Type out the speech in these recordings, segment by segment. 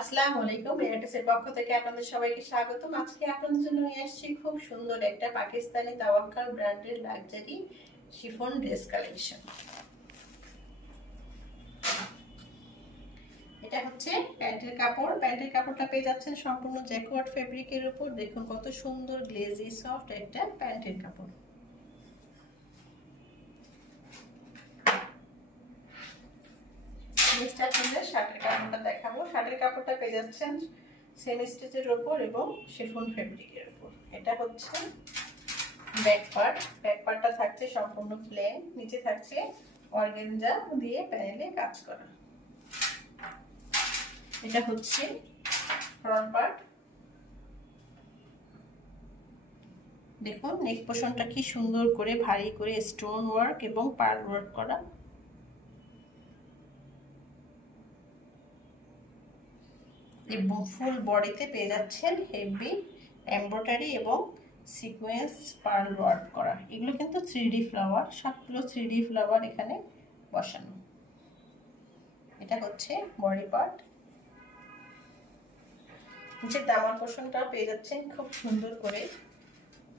আসসালামু আলাইকুম। এয়ারটেসের পক্ষ থেকে আপনাদের সবাইকে স্বাগতম। আজকে আপনাদের জন্য নিয়ে আসছি খুব সুন্দর একটা পাকিস্তানি তাওয়াক্কাল ব্র্যান্ডের লাক্সারি শিফন ড্রেস কালেকশন। এটা হচ্ছে প্যান্টের কাপড়। প্যান্টের কাপড়টা পেয়ে যাচ্ছেন সম্পূর্ণ জ্যাকওয়ার্ড ফেব্রিকের উপর। দেখুন কত সুন্দর গ্লেজি সফট একটা প্যান্টের কাপড়। নেক্সট আপনাদের শার্টের কাপড়টা দেখাবো। শার্টের কাপড়টা পেয়ে যাচ্ছেন সেমি স্টিচের উপর এবং শিফন ফেব্রিকের উপর। এটা হচ্ছে ব্যাক পার্ট। ব্যাক পার্টটা থাকছে সম্পূর্ণ প্লেন, নিচে থাকছে অর্গানজা দিয়ে প্যানেলে কাজ করা। এটা হচ্ছে ফ্রন্ট পার্ট। দেখুন নেক পোর্শনটা কি সুন্দর করে ভারী করে স্টোন ওয়ার্ক এবং পার্ল ওয়ার্ক করা। এবং ফুল বডিতে পেয়ে যাচ্ছেন হেভি এমব্রয়ডারি এবং সিকোয়েন্স পার্ল ওয়ার্ক করা। এগুলো কিন্তু 3D ফ্লাওয়ার, সবগুলো 3D ফ্লাওয়ার এখানে বসানো। এটা হচ্ছে বডি পার্ট। নিচের দামান পোর্শনটা পেয়ে যাচ্ছেন খুব সুন্দর করে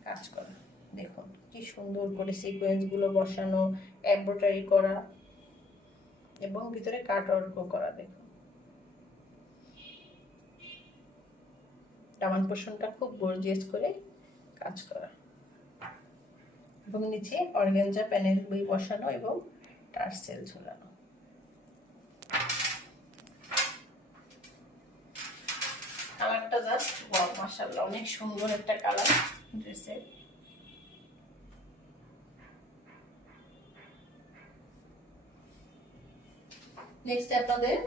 কাজ করা। দেখুন কি সুন্দর করে সিকোয়েন্স গুলো বসানো, এমব্রয়ডারি করা এবং ভিতরে কাট ওয়ার্কও করা। দেখুন দামান পোর্শনটা খুব গর্জিয়াস করে কাজ করা এবং নিচে অর্গানজা প্যানেল বসানো এবং টার্সেল ঝোলানো। কালারটা জাস্ট ওয়াও, মাশাআল্লাহ অনেক সুন্দর একটা কালার ড্রেসের। নেক্সট আপনাদের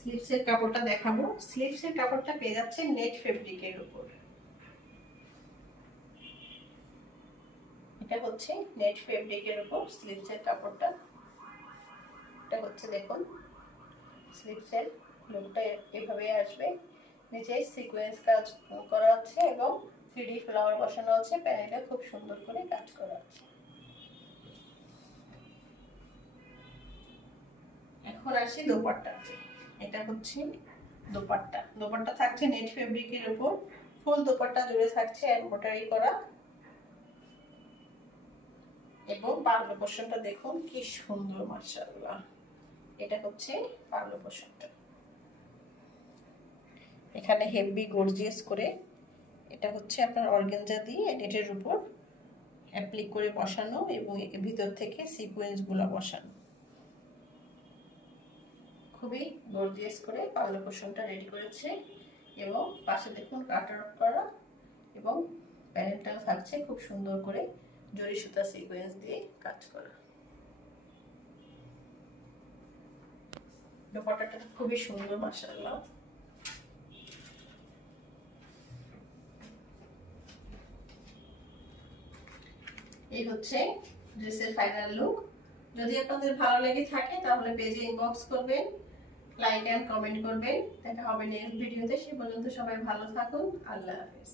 স্লিভসের কাপড়টা দেখাবো। স্লিভসের কাপড়টা পেয়ে যাচ্ছে নেট ফেব্রিকের উপর। এটা হচ্ছে নেট ফেব্রিকের উপর স্লিভসের কাপড়টা। এটা হচ্ছে দেখুন স্লিভসের লুকটা এভাবে আসবে। নিচে সিকোয়েন্স কাজ করা আছে এবং 3D ফ্লাওয়ার বসানো আছে। প্যানেলে খুব সুন্দর করে কাজ করা আছে। এখন আসি দোপাট্টাতে। এটা হচ্ছে দোপাট্টা। দোপাট্টা থাকছে নেট ফেব্রিকের উপর। ফুল দোপাট্টা জুড়ে থাকছে এমব্রয়ডারি করা এবং পার্ল পোর্শনটা দেখুন কি সুন্দর, মাশাআল্লাহ। এটা হচ্ছে পার্ল পোর্শনটা। এখানে হেভি গর্জিয়াস করে এটা হচ্ছে আপনার অর্গানজা দিয়ে এটার উপর অ্যাপ্লিক করে বসানো এবং ভিতর থেকে সিকোয়েন্স গুলো বসানো। খুবই গর্জিয়াস করে পার্ল পোর্শনটা রেডি করেছে এবং পাশে দেখুন কাট ওয়ার্ক করা এবং প্যানেলটাও থাকছে খুব সুন্দর করে জরি সুতা সিকোয়েন্স দিয়ে কাজ করা। দোপাট্টাটা খুবই সুন্দর, মাশাআল্লাহ। এই হচ্ছে ড্রেসের ফাইনাল লুক। যদি আপনাদের ভালো লেগে থাকে তাহলে পেজে ইনবক্স করবেন, লাইক এন্ড কমেন্ট করবেন। দেখা হবে নেক্সট ভিডিওতে। সে পর্যন্ত সবাই ভালো থাকুন। আল্লাহ হাফেজ।